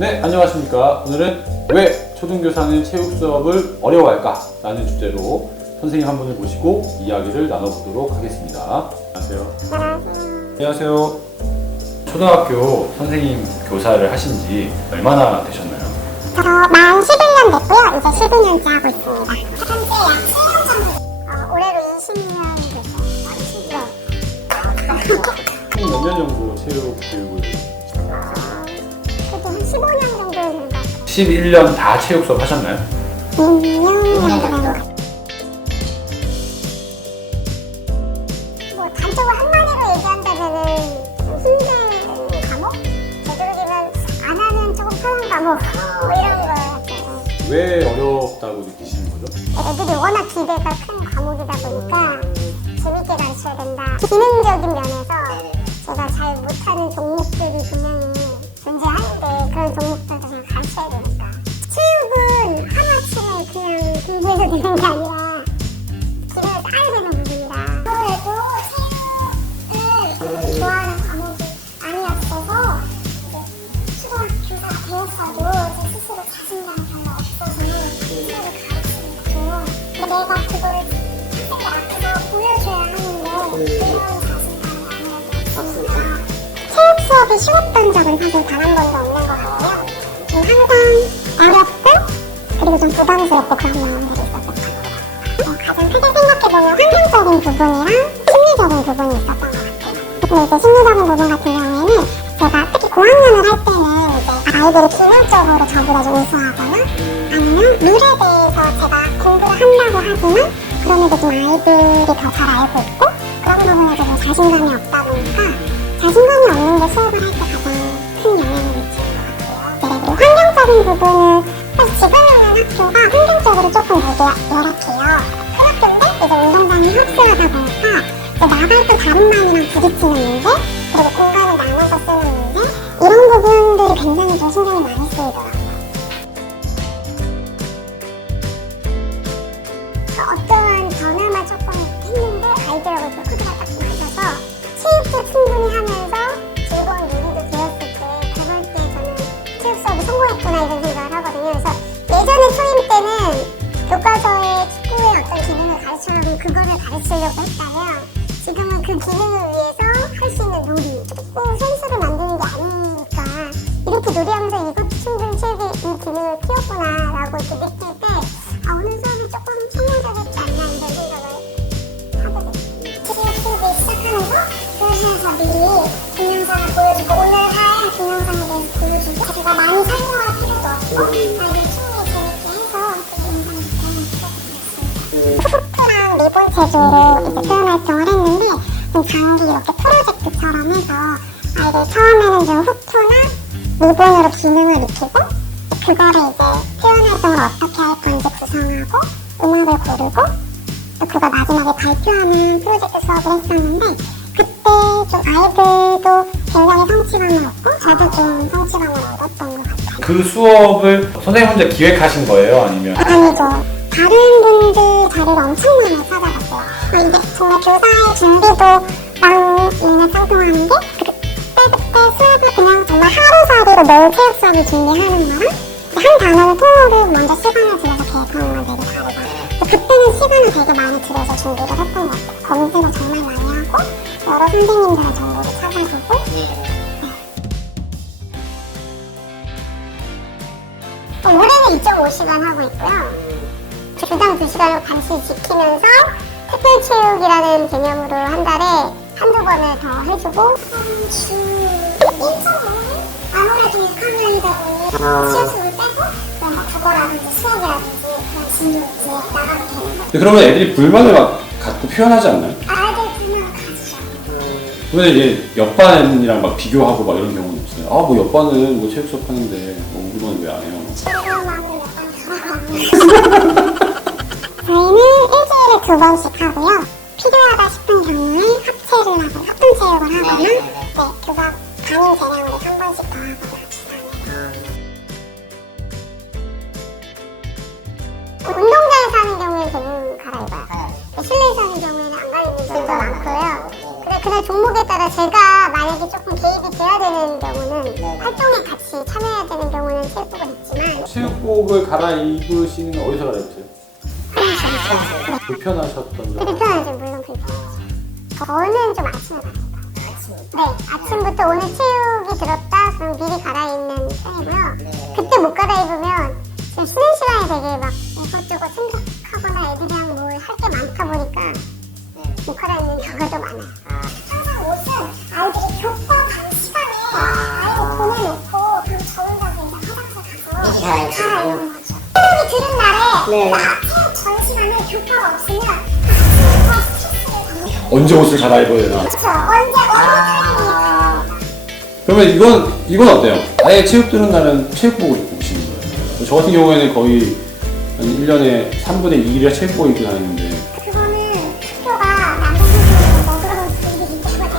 네, 안녕하십니까. 오늘은 왜 초등교사는 체육 수업을 어려워할까? 라는 주제로 선생님 한 분을 모시고 이야기를 나눠보도록 하겠습니다. 안녕하세요. 안녕하세요. 초등학교 선생님 교사를 하신 지 얼마나 되셨나요? 저 만 11년 됐고요. 이제 15년째 하고 있습니다. 현재 약 7년 정도. 올해로 20년 됐어요. 몇 년 정도 체육 교육을? 그래도 한 15년 정도 되는 것 같아요. 11년 다 체육 수업 하셨나요? 2년 정도 되는 것 같아요. 뭐 단적으로 한마디로 얘기한다면은 힘든 과목? 되도록이면 안 하는 조금 편한 과목 이런 거 같아요. 왜 어렵다고 느끼시는 거죠? 애들이 워낙 기대가 큰 과목이다 보니까 재밌게 가르쳐야 된다. 기능적인 면에서 제가 잘 못하는 종목들이 분명히 존재하는데 그런 종목들도 제가 가르쳐야 되니까. 체육은 하나쯤에 그냥 공부해서 되는 게 아니라 기능을 따야 되는 부분이라. 아무래도 체육을 좋아하는 과목이 아니었어서 이제 초등학교 교사가 되었어도 제 스스로 자신감이 별로 없어서 체육을 가르치고 근데 내가 그거를 학생들 앞에서 보여줘야 하는데 그런 자신감이 아무래도 없으니까 체육 수업이 쉬웠던 적은 사실 단 한 번도 없는 것 같고요. 좀 항상 어렵고 그리고 좀 부담스럽고 그런 마음들이 있었던 것 같아요. 가장 크게 생각해보면 환경적인 부분이랑 심리적인 부분이 있었던 것 같아요. 근데 이제 심리적인 부분 같은 경우에는 제가 특히 고학년을 할 때는 이제 아이들이 기능적으로 저보다 좀 우수하거나 아니면 룰에 대해서 제가 공부를 한다고 하지만 그럼에도 좀 아이들이 더 잘 알고 있고 그런 부분에서 좀 자신감이 없다 보니까 자신감이 없는 게 수업을 할 때 가장 큰 영향을 미치는 것 같아요. 그리고 환경적인 부분은 사실 지금 있는 학교가 환경적으로 조금 되게 열악해요. 큰 학교인데 이제 운동장이 흡수하다 보니까 이제 나갈 때 다른 반이랑 부딪히는 문제 그리고 공간을 나눠서 쓰는 문제 이런 부분들이 굉장히 좀 신경이 많이 쓰이더라고요. 어떠한 변화만 조금 했는데 아이들하고 또 코드가 딱 맞아서 체육도 충분히 하면서 즐거운 놀이도 되었을 때 그럴 때 저는 체육 수업이 성공했구나 이런 생각을 하거든요. 그래서 예전에 초임 때는 교과서에 축구의 어떤 기능을 가르쳐놓으면 그거를 가르치려고 했다면 지금은 그 기능을 위해서 할 수 있는 놀이 축구 선수를 만드는 게 아니니까 이렇게 놀이하면서 이것도 충분히 체육의 이 기능을 키웠구나 라고 이렇게 느낄 때 오늘 수업이 조금 성공적이지 않나 이런 생각을 하거든요. 체육 시작하면서 교실에서 미리 동영상을 보여주고 오늘 할 동영상에 대해서 보여주고 제가 많이 설명할 필요도 없고 아이들 충분히 재밌게 해서 그 영상을 찍어냈습니다. 후프랑 리본 체조로 이제 표현 활동을 했는데 좀 장기 이렇게 프로젝트처럼 해서 아이들 처음에는 좀 후프나 리본으로 기능을 익히고 그거를 이제 표현 활동을 어떻게 할 건지 구상하고 음악을 고르고 또 그걸 마지막에 발표하는 프로젝트 수업을 했었는데 그때 좀 아이들도 굉장히 성취감을 얻고 저도 좀 성취감을 얻었던 것 같아요. 그 수업을 선생님 혼자 기획하신 거예요? 아니면? 아니죠. 다른 분들 자리를 엄청 많이 찾아봤어요. 이게 정말 교사의 준비도랑 있는 상통하는 게 그때 수업을 그냥 정말 하루살이로 매일 체육 수업을 준비하는 거랑 한 단어는 통으로 먼저 시간을 들여서 계획하는 건 되게 다르다. 그때는 시간을 되게 많이 들여서 준비를 했던 것 같아요. 검증을 정말 많이 하고 여러 선생님들의 정보를 찾아보고 올해는 2.5시간 하고 있고요. 주당 2시간을 반씩 지키면서 특별체육이라는 개념으로 한 달에 한두 번을 더 해주고 주 1.5일? 아무래도 6학년이다 보니 실습을 빼고 그냥 국어라든지 수학이라든지 그런 진도 이제 나가게 되는 거죠. 그러면 애들이 불만을 막 갖고 표현하지 않나요? 아이들 불만을 가지죠. 근데 이제 옆반이랑 막 비교하고 막 이런 경우는 없어요. 아, 뭐 옆반은 뭐 체육 수업 하는데 뭐 우리 반은 왜 안 해요? 그런 마음을 약간 돌아가고 저희는 일주일에 2번씩 하고요. 필요하다 싶은 경우에 합체를 하고 협동체육을 하거나 교사 담임 대량으로 3번씩 더 하거나 운동장에서 하는 경우에는 대부분 갈아입어요. 실내에서 하는 경우에는 안 갈아입는 경우도 많고요. 그래도 그날 종목에 따라 제가 만약에 조금 개입이 돼야 되는 경우는 네. 활동에 같이 참여해야 되는 경우는 체육복은 있지만 체육복을 갈아입으시는 어디서 갈아입으세요? 불편하셨던 점? 불편하죠. 물론 불편하죠. 저는 좀 아침에 갑니다. 네, 아침부터 오늘 체육이 들었다 그럼 미리 갈아입는 편이고요. 그때 못 갈아입으면 지금 쉬는 시간에 되게 막 이것저것 생각하거나 애들이랑 뭘 할 게 많다 보니까 못 갈아입는 경우가 더 많아요. 항상 옷은 아이들이 교과 반 시간에 아이를 보내놓고 그럼 저 혼자서 이제 화장실 가서 갈아입는 거죠. 체육이 들은 날에 체육 전 시간에 교과가 없으면 아침부터 스트레스를 받는 언제 옷을 갈아입어야 되나? 그렇죠. 언제 그러면 이건 어때요? 아예 체육 뜨는 날은 체육복을 입고 오시는 거예요. 저 같은 경우에는 거의 한 1년에 3분의 2를 체육복 입고 다니는데 그거는 학교가 남자 선생님이 먹으러 들이기 때문에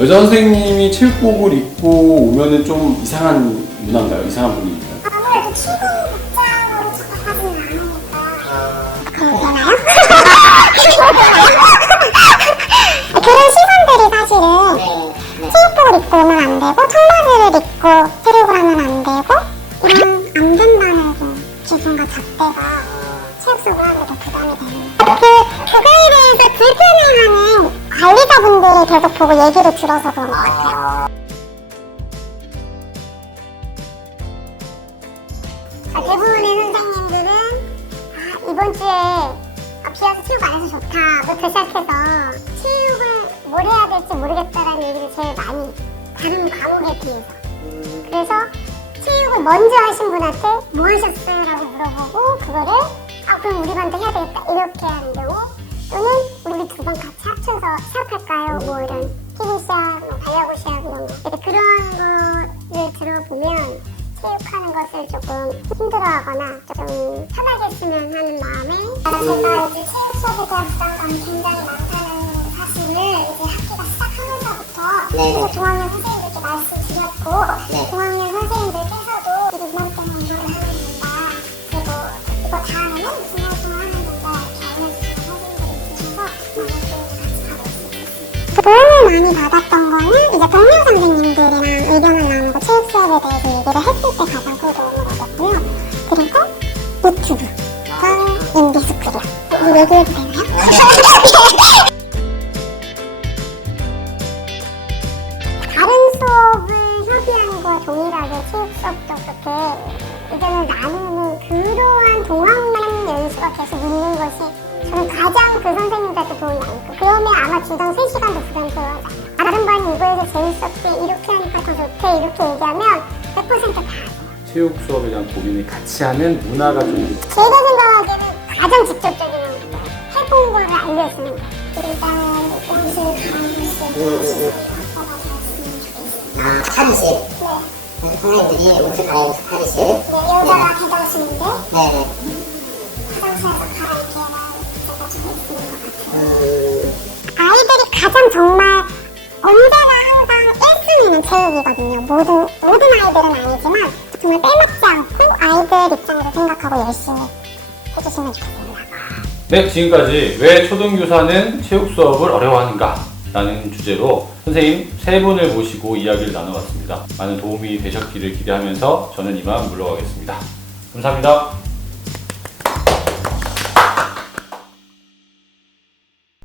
여자 선생님이 체육복을 입고 오면은 좀 이상한 문화인가요? 이상한 분위기인가요? 아무래도 출근 복장으로 착각하지는 않으니까 그러잖아요? 그런 시선들이 사실은 체육복을 입고 오면 안 되고 청바지를 입고 체육을 하면 안 되고 이런 안 된다는 좀 기준과 잣대가 체육복을 하기도 부담이 되는 그거에 대해서 불편해하는 관리자분들이 계속 보고 얘기를 들어서 그런 것 같아요. 대부분의 선생님들은 이번 주에 비 와서 체육 안 해서 좋다부터 시작해서 체육을 뭘 해야 될지 모르겠다라는 얘기를 제일 많이 다른 과목에 비해서 그래서 체육을 먼저 하신 분한테 뭐 하셨어요? 라고 물어보고 그거를 그럼 우리 반도 해야 되겠다 이렇게 하는 경우 또는 우리 두 번 같이 합쳐서 시합할까요? 뭐 이런 TV 시합, 발야구 시합 이런 거 이렇게 그런 거를 들어보면 체육하는 것을 조금 힘들어하거나 좀 편하게 했으면 하는 마음에 제가 이제 체육 수업에 대한 부담감이 굉장히 많다는 사실을 이제 학기가 시작하면서부터 계속 중학년 선생님들께 말씀드렸고 중학년 선생님들께서도 이거 이맘때는 이걸 하면 된다 그리고 이거 다음에는 무슨 활동을 하면 된다 이렇게 알려주시는 선생님들이 있으셔서 많이 같이 가고 있습니다. 도움을 많이 받았던 거는 이제 동료 선생님들이랑 의견을 나누고 체육 수업에 대해서 얘기를 했을 때 가장 큰 도움을 얻었고요. 그리고 유튜브랑 인디스크리요. 이거 얘기해도 되나요? 다른 수업을 협의함과 동일하게 체육 수업도 그렇게 의견을 나누는 그러한 동학만 연수가 계속 있는 것이 저는 가장 그 선생님들한테 도움이 많이 있고 그러면 아마 주당 3시간도 부담스러워하지 다른 반이 이거에서 재밌었대 이렇게 하니까 더 좋대 이렇게 얘기하면 100% 다 체육 수업에 대한 고민을 같이 하는 문화가 좀 제가 생각하기에는 가장 직접적인 건 해본 거를 알려주는 거 일단은 옷을 갈아입을 탈의실. 네. 선생님들이 옷을 갈아입어서 탈의실. 네, 여자가 대다수인데 네네. 화장실에서 갈아입기에는 제가 좀 있는 것 같아요. 아이들이 가장 정말 언제나 항상 1순위는 체육이거든요. 모든 아이들은 아니지만 정말 빼먹지 않고 아이들 입장으로 생각하고 열심히 해주시면 좋겠습니다. 네, 지금까지 왜 초등교사는 체육 수업을 어려워하는가? 라는 주제로 선생님 3분을 모시고 이야기를 나눠봤습니다. 많은 도움이 되셨기를 기대하면서 저는 이만 물러가겠습니다. 감사합니다.